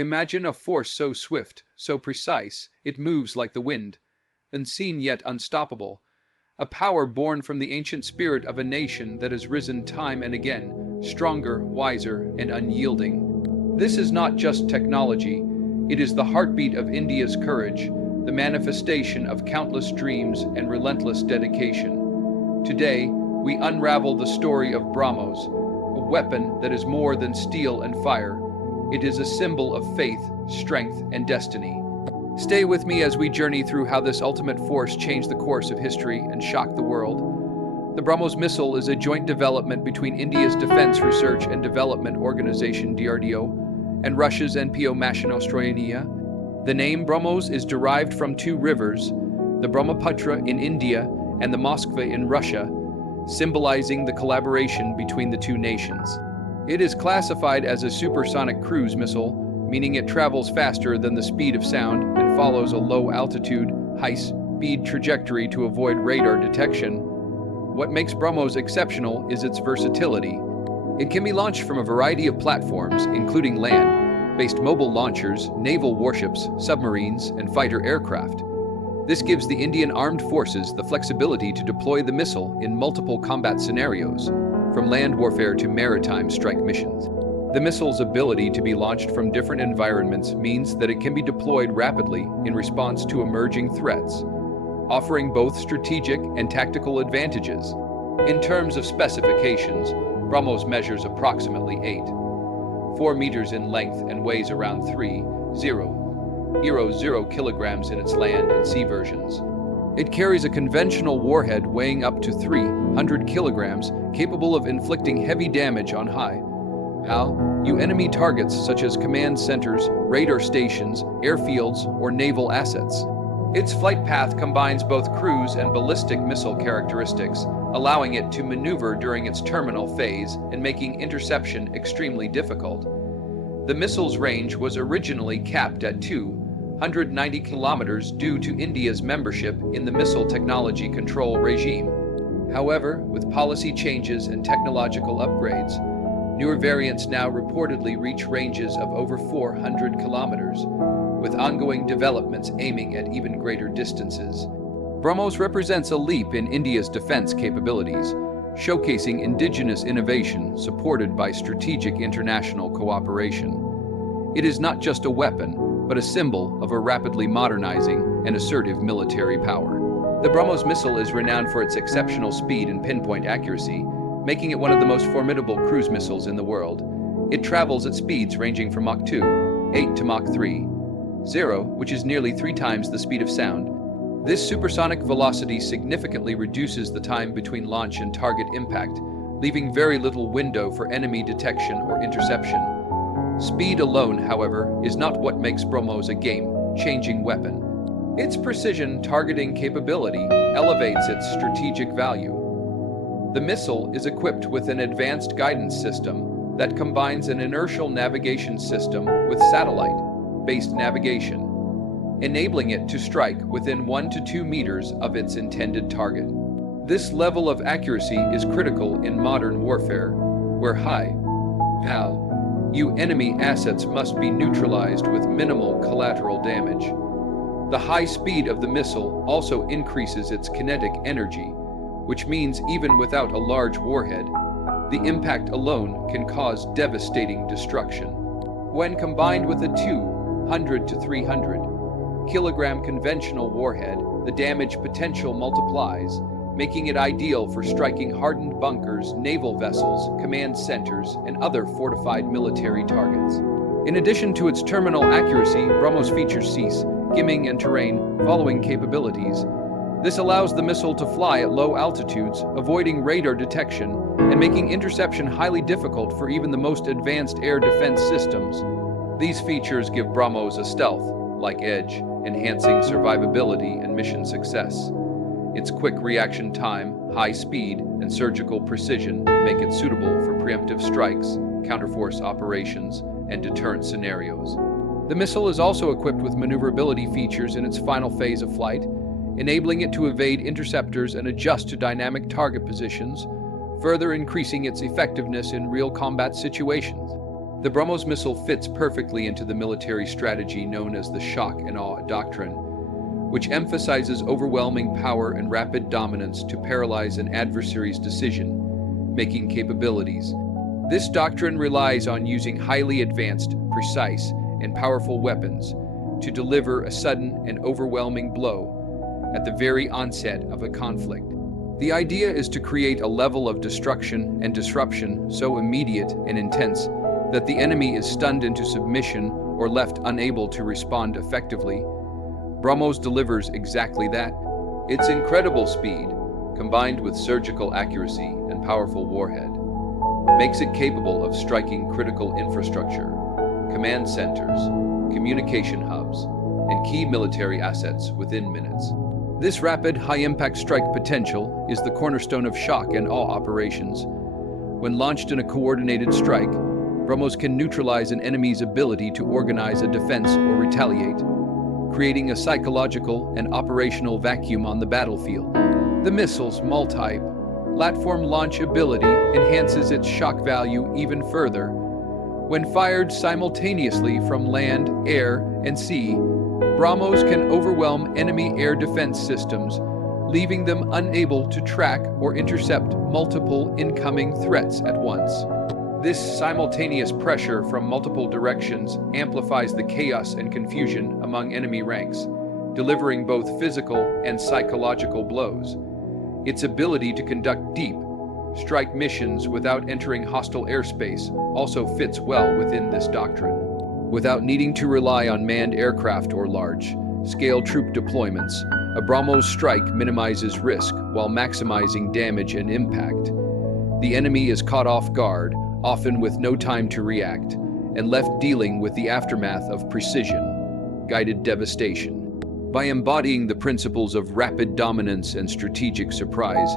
Imagine a force so swift, so precise, it moves like the wind, unseen yet unstoppable, a power born from the ancient spirit of a nation that has risen time and again, stronger, wiser, and unyielding. This is not just technology, it is the heartbeat of India's courage, the manifestation of countless dreams and relentless dedication. Today, we unravel the story of BrahMos, a weapon that is more than steel and fire. It is a symbol of faith, strength, and destiny. Stay with me as we journey through how this ultimate force changed the course of history and shocked the world. The BrahMos missile is a joint development between India's Defense Research and Development Organization DRDO and Russia's NPO Mashinostroyenia. The name BrahMos is derived from two rivers, the Brahmaputra in India and the Moskva in Russia, symbolizing the collaboration between the two nations. It is classified as a supersonic cruise missile, meaning it travels faster than the speed of sound and follows a low-altitude, high-speed trajectory to avoid radar detection. What makes BrahMos exceptional is its versatility. It can be launched from a variety of platforms, including land-based mobile launchers, naval warships, submarines, and fighter aircraft. This gives the Indian Armed Forces the flexibility to deploy the missile in multiple combat scenarios, from land warfare to maritime strike missions. The missile's ability to be launched from different environments means that it can be deployed rapidly in response to emerging threats, offering both strategic and tactical advantages. In terms of specifications, BrahMos measures approximately 4 meters in length and weighs around 3.0 kilograms in its land and sea versions. It carries a conventional warhead weighing up to 300 kilograms, capable of inflicting heavy damage on enemy targets such as command centers, radar stations, airfields, or naval assets. Its flight path combines both cruise and ballistic missile characteristics, allowing it to maneuver during its terminal phase and making interception extremely difficult. The missile's range was originally capped at 290 kilometers due to India's membership in the Missile Technology Control Regime. However, with policy changes and technological upgrades, newer variants now reportedly reach ranges of over 400 kilometers, with ongoing developments aiming at even greater distances. BrahMos represents a leap in India's defense capabilities, showcasing indigenous innovation supported by strategic international cooperation. It is not just a weapon, but a symbol of a rapidly modernizing and assertive military power. The BrahMos missile is renowned for its exceptional speed and pinpoint accuracy, making it one of the most formidable cruise missiles in the world. It travels at speeds ranging from Mach 2.8 to Mach 3.0, which is nearly 3 times the speed of sound. This supersonic velocity significantly reduces the time between launch and target impact, leaving very little window for enemy detection or interception. Speed alone, however, is not what makes BrahMos a game-changing weapon. Its precision targeting capability elevates its strategic value. The missile is equipped with an advanced guidance system that combines an inertial navigation system with satellite-based navigation, enabling it to strike within 1 to 2 meters of its intended target. This level of accuracy is critical in modern warfare, where high-value enemy assets must be neutralized with minimal collateral damage. The high speed of the missile also increases its kinetic energy, which means even without a large warhead, the impact alone can cause devastating destruction. When combined with a 200 to 300 kilogram conventional warhead, the damage potential multiplies, making it ideal for striking hardened bunkers, naval vessels, command centers, and other fortified military targets. In addition to its terminal accuracy, BrahMos features cease, skimming, and terrain-following capabilities. This allows the missile to fly at low altitudes, avoiding radar detection, and making interception highly difficult for even the most advanced air defense systems. These features give BrahMos a stealth-like edge, enhancing survivability and mission success. Its quick reaction time, high speed, and surgical precision make it suitable for preemptive strikes, counterforce operations, and deterrent scenarios. The missile is also equipped with maneuverability features in its final phase of flight, enabling it to evade interceptors and adjust to dynamic target positions, further increasing its effectiveness in real combat situations. The BrahMos missile fits perfectly into the military strategy known as the shock and awe doctrine, which emphasizes overwhelming power and rapid dominance to paralyze an adversary's decision-making capabilities. This doctrine relies on using highly advanced, precise, and powerful weapons to deliver a sudden and overwhelming blow at the very onset of a conflict. The idea is to create a level of destruction and disruption so immediate and intense that the enemy is stunned into submission or left unable to respond effectively. BrahMos delivers exactly that. Its incredible speed, combined with surgical accuracy and powerful warhead, makes it capable of striking critical infrastructure, command centers, communication hubs, and key military assets within minutes. This rapid, high-impact strike potential is the cornerstone of shock and awe operations. When launched in a coordinated strike, BrahMos can neutralize an enemy's ability to organize a defense or retaliate, creating a psychological and operational vacuum on the battlefield. The missile's multi-platform launch ability enhances its shock value even further. When fired simultaneously from land, air, and sea, BrahMos can overwhelm enemy air defense systems, leaving them unable to track or intercept multiple incoming threats at once. This simultaneous pressure from multiple directions amplifies the chaos and confusion among enemy ranks, delivering both physical and psychological blows. Its ability to conduct deep strike missions without entering hostile airspace also fits well within this doctrine. Without needing to rely on manned aircraft or large-scale troop deployments, a BrahMos strike minimizes risk while maximizing damage and impact. The enemy is caught off guard, often with no time to react, and left dealing with the aftermath of precision-guided devastation. By embodying the principles of rapid dominance and strategic surprise,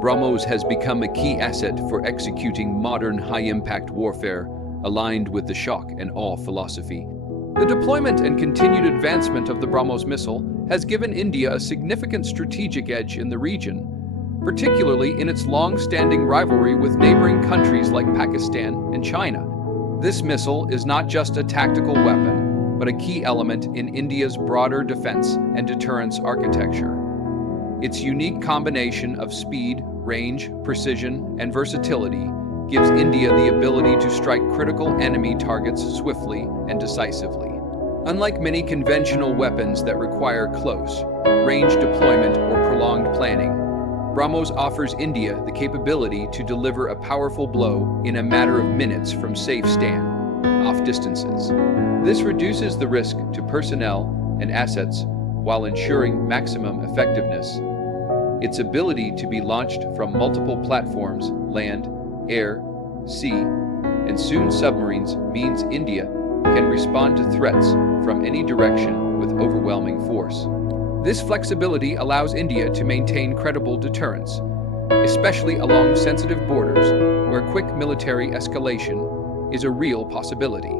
BrahMos has become a key asset for executing modern high-impact warfare aligned with the shock and awe philosophy. The deployment and continued advancement of the BrahMos missile has given India a significant strategic edge in the region, particularly in its long-standing rivalry with neighboring countries like Pakistan and China. This missile is not just a tactical weapon, but a key element in India's broader defense and deterrence architecture. Its unique combination of speed, range, precision, and versatility gives India the ability to strike critical enemy targets swiftly and decisively. Unlike many conventional weapons that require close range deployment or prolonged planning, BrahMos offers India the capability to deliver a powerful blow in a matter of minutes from safe stand-off distances. This reduces the risk to personnel and assets while ensuring maximum effectiveness. Its ability to be launched from multiple platforms, land, air, sea, and soon submarines means India can respond to threats from any direction with overwhelming force. This flexibility allows India to maintain credible deterrence, especially along sensitive borders where quick military escalation is a real possibility.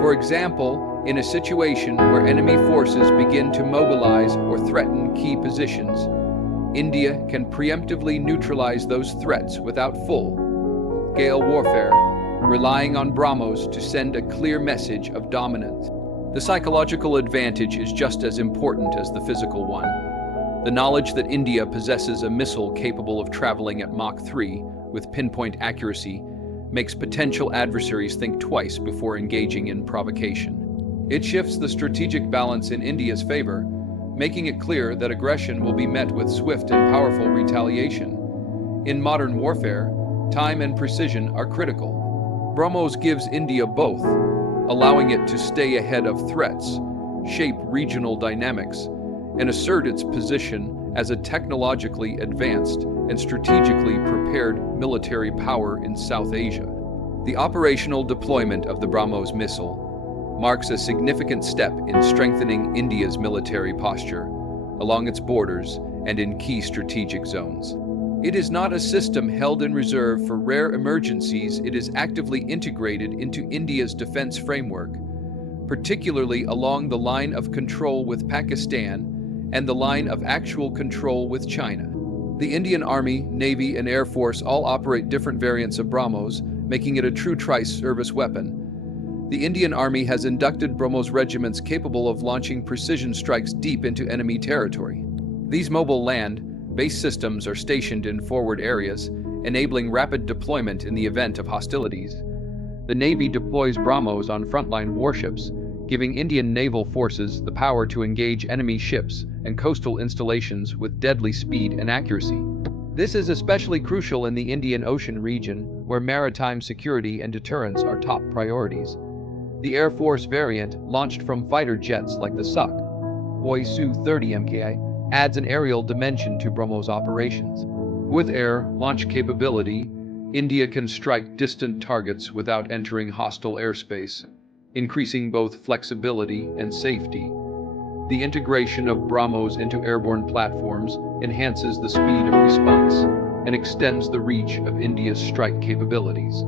For example, in a situation where enemy forces begin to mobilize or threaten key positions, India can preemptively neutralize those threats without full-scale warfare, relying on BrahMos to send a clear message of dominance. The psychological advantage is just as important as the physical one. The knowledge that India possesses a missile capable of traveling at Mach 3 with pinpoint accuracy makes potential adversaries think twice before engaging in provocation. It shifts the strategic balance in India's favor, making it clear that aggression will be met with swift and powerful retaliation. In modern warfare, time and precision are critical. BrahMos gives India both, allowing it to stay ahead of threats, shape regional dynamics, and assert its position as a technologically advanced and strategically prepared military power in South Asia. The operational deployment of the BrahMos missile marks a significant step in strengthening India's military posture along its borders and in key strategic zones. It is not a system held in reserve for rare emergencies. It is actively integrated into India's defense framework, particularly along the line of control with Pakistan and the line of actual control with China. The Indian Army, Navy, and Air Force all operate different variants of BrahMos, making it a true tri-service weapon. The Indian Army has inducted BrahMos regiments capable of launching precision strikes deep into enemy territory. These mobile land-based systems are stationed in forward areas, enabling rapid deployment in the event of hostilities. The Navy deploys BrahMos on frontline warships, giving Indian naval forces the power to engage enemy ships and coastal installations with deadly speed and accuracy. This is especially crucial in the Indian Ocean region, where maritime security and deterrence are top priorities. The Air Force variant, launched from fighter jets like the Su-30 MKI, adds an aerial dimension to BrahMos operations. With air launch capability, India can strike distant targets without entering hostile airspace, increasing both flexibility and safety. The integration of BrahMos into airborne platforms enhances the speed of response and extends the reach of India's strike capabilities.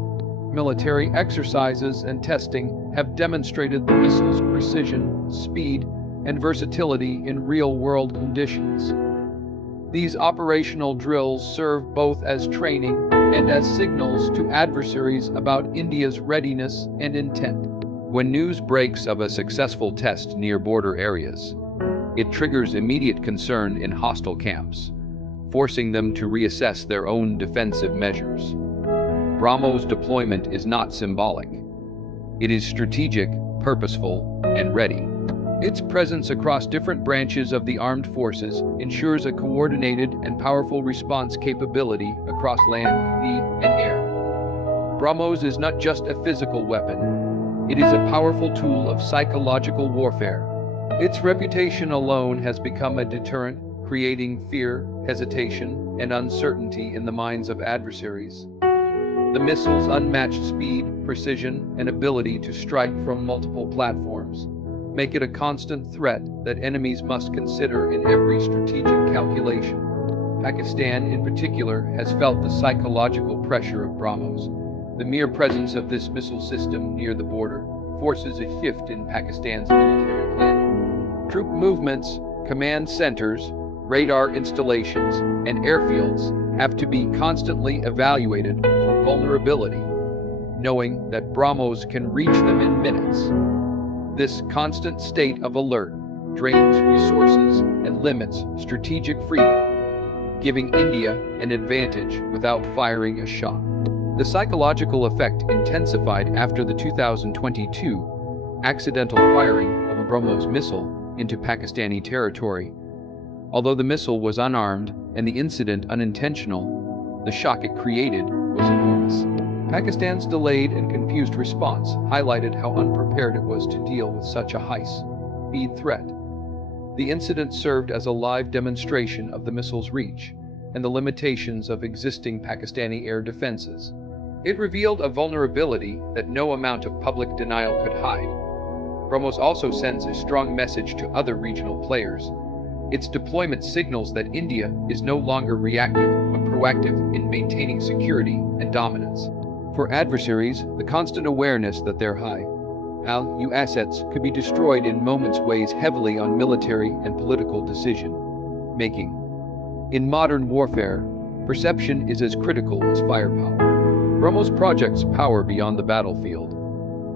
Military exercises and testing have demonstrated the missile's precision, speed, and versatility in real-world conditions. These operational drills serve both as training and as signals to adversaries about India's readiness and intent. When news breaks of a successful test near border areas, it triggers immediate concern in hostile camps, forcing them to reassess their own defensive measures. BrahMos deployment is not symbolic. It is strategic, purposeful, and ready. Its presence across different branches of the armed forces ensures a coordinated and powerful response capability across land, sea, and air. BrahMos is not just a physical weapon. It is a powerful tool of psychological warfare. Its reputation alone has become a deterrent, creating fear, hesitation, and uncertainty in the minds of adversaries. The missile's unmatched speed, precision, and ability to strike from multiple platforms make it a constant threat that enemies must consider in every strategic calculation. Pakistan, in particular, has felt the psychological pressure of BrahMos. The mere presence of this missile system near the border forces a shift in Pakistan's military planning. Troop movements, command centers, radar installations, and airfields have to be constantly evaluated for vulnerability, knowing that BrahMos can reach them in minutes. This constant state of alert drains resources and limits strategic freedom, giving India an advantage without firing a shot. The psychological effect intensified after the 2022 accidental firing of a BrahMos missile into Pakistani territory. Although the missile was unarmed and the incident unintentional, the shock it created was enormous. Pakistan's delayed and confused response highlighted how unprepared it was to deal with such a high-speed threat. The incident served as a live demonstration of the missile's reach and the limitations of existing Pakistani air defenses. It revealed a vulnerability that no amount of public denial could hide. BrahMos also sends a strong message to other regional players. Its deployment signals that India is no longer reactive, but proactive in maintaining security and dominance. For adversaries, the constant awareness that their high-value assets could be destroyed in moments weighs heavily on military and political decision-making. In modern warfare, perception is as critical as firepower. BrahMos projects power beyond the battlefield.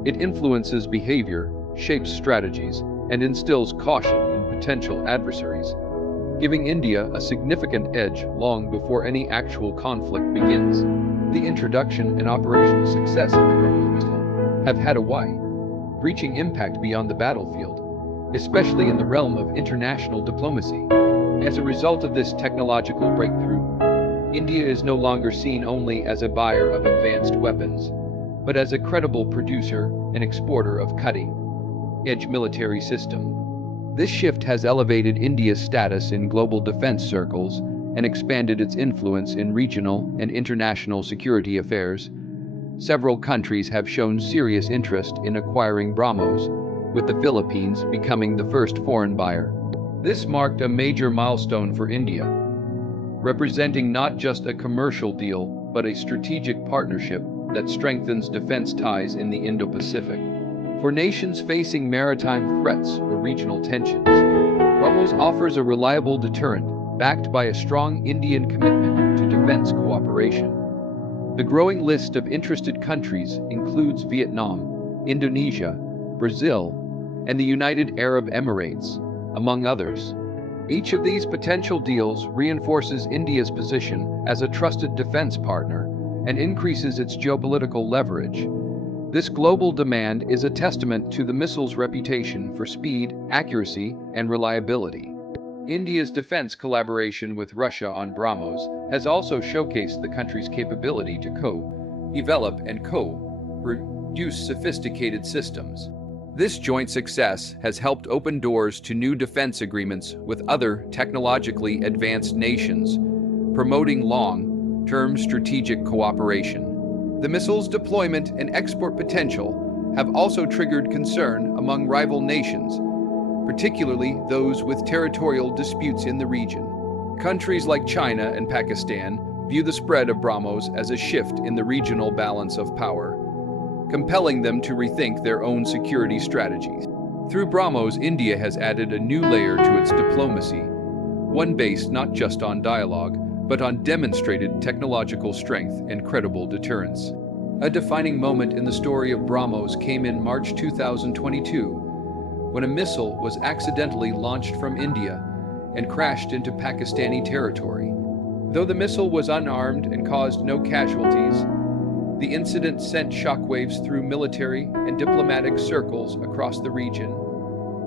It influences behavior, shapes strategies, and instills caution in potential adversaries, giving India a significant edge long before any actual conflict begins. The introduction and operational success of the BrahMos missile have had a wide-reaching impact beyond the battlefield, especially in the realm of international diplomacy. As a result of this technological breakthrough, India is no longer seen only as a buyer of advanced weapons, but as a credible producer and exporter of cutting-edge military systems. This shift has elevated India's status in global defense circles and expanded its influence in regional and international security affairs. Several countries have shown serious interest in acquiring BrahMos, with the Philippines becoming the first foreign buyer. This marked a major milestone for India, representing not just a commercial deal, but a strategic partnership that strengthens defense ties in the Indo-Pacific. For nations facing maritime threats or regional tensions, BrahMos offers a reliable deterrent, backed by a strong Indian commitment to defense cooperation. The growing list of interested countries includes Vietnam, Indonesia, Brazil, and the United Arab Emirates, among others. Each of these potential deals reinforces India's position as a trusted defense partner and increases its geopolitical leverage. This global demand is a testament to the missile's reputation for speed, accuracy, and reliability. India's defense collaboration with Russia on BrahMos has also showcased the country's capability to co-develop and co-produce sophisticated systems. This joint success has helped open doors to new defense agreements with other technologically advanced nations, promoting long-term strategic cooperation. The missile's deployment and export potential have also triggered concern among rival nations, particularly those with territorial disputes in the region. Countries like China and Pakistan view the spread of BrahMos as a shift in the regional balance of power, compelling them to rethink their own security strategies. Through BrahMos, India has added a new layer to its diplomacy, one based not just on dialogue, but on demonstrated technological strength and credible deterrence. A defining moment in the story of BrahMos came in March 2022, when a missile was accidentally launched from India and crashed into Pakistani territory. Though the missile was unarmed and caused no casualties, the incident sent shockwaves through military and diplomatic circles across the region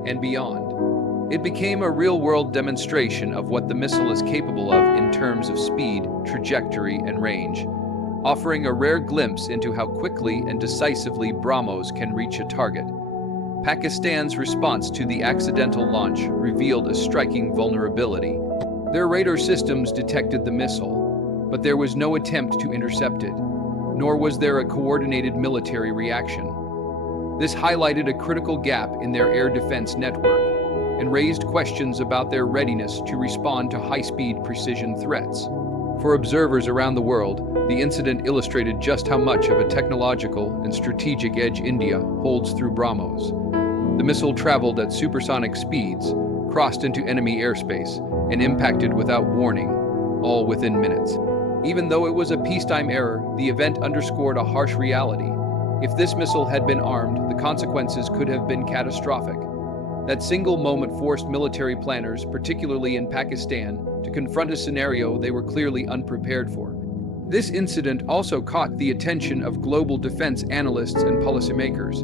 and beyond. It became a real-world demonstration of what the missile is capable of in terms of speed, trajectory, and range, offering a rare glimpse into how quickly and decisively BrahMos can reach a target. Pakistan's response to the accidental launch revealed a striking vulnerability. Their radar systems detected the missile, but there was no attempt to intercept it, nor was there a coordinated military reaction. This highlighted a critical gap in their air defense network and raised questions about their readiness to respond to high-speed precision threats. For observers around the world, the incident illustrated just how much of a technological and strategic edge India holds through BrahMos. The missile traveled at supersonic speeds, crossed into enemy airspace, and impacted without warning, all within minutes. Even though it was a peacetime error, the event underscored a harsh reality. If this missile had been armed, the consequences could have been catastrophic. That single moment forced military planners, particularly in Pakistan, to confront a scenario they were clearly unprepared for. This incident also caught the attention of global defense analysts and policymakers.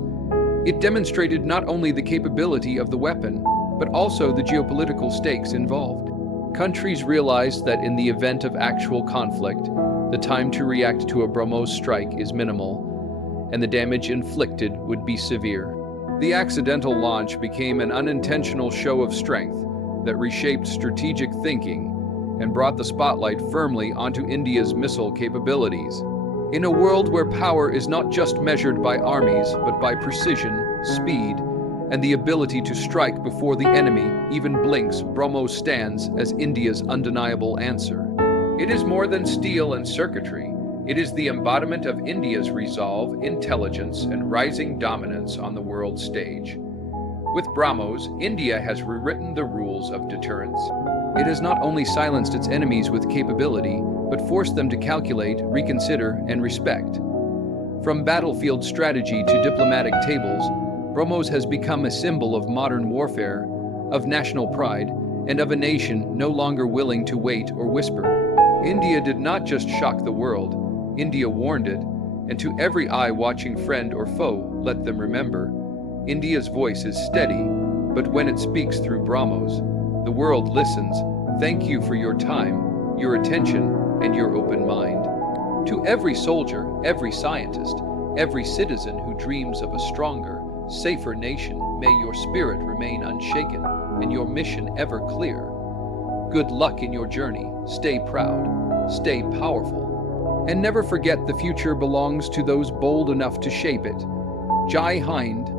It demonstrated not only the capability of the weapon, but also the geopolitical stakes involved. Countries realized that in the event of actual conflict, the time to react to a BrahMos strike is minimal, and the damage inflicted would be severe. The accidental launch became an unintentional show of strength that reshaped strategic thinking and brought the spotlight firmly onto India's missile capabilities. In a world where power is not just measured by armies, but by precision, speed, and the ability to strike before the enemy even blinks, BrahMos stands as India's undeniable answer. It is more than steel and circuitry. It is the embodiment of India's resolve, intelligence, and rising dominance on the world stage. With BrahMos, India has rewritten the rules of deterrence. It has not only silenced its enemies with capability, but forced them to calculate, reconsider, and respect. From battlefield strategy to diplomatic tables, BrahMos has become a symbol of modern warfare, of national pride, and of a nation no longer willing to wait or whisper. India did not just shock the world, India warned it, and to every eye-watching friend or foe, let them remember, India's voice is steady, but when it speaks through BrahMos, the world listens. Thank you for your time, your attention, and your open mind. To every soldier, every scientist, every citizen who dreams of a stronger, safer nation, may your spirit remain unshaken and your mission ever clear. Good luck in your journey. Stay proud, stay powerful, and never forget the future belongs to those bold enough to shape it. Jai Hind.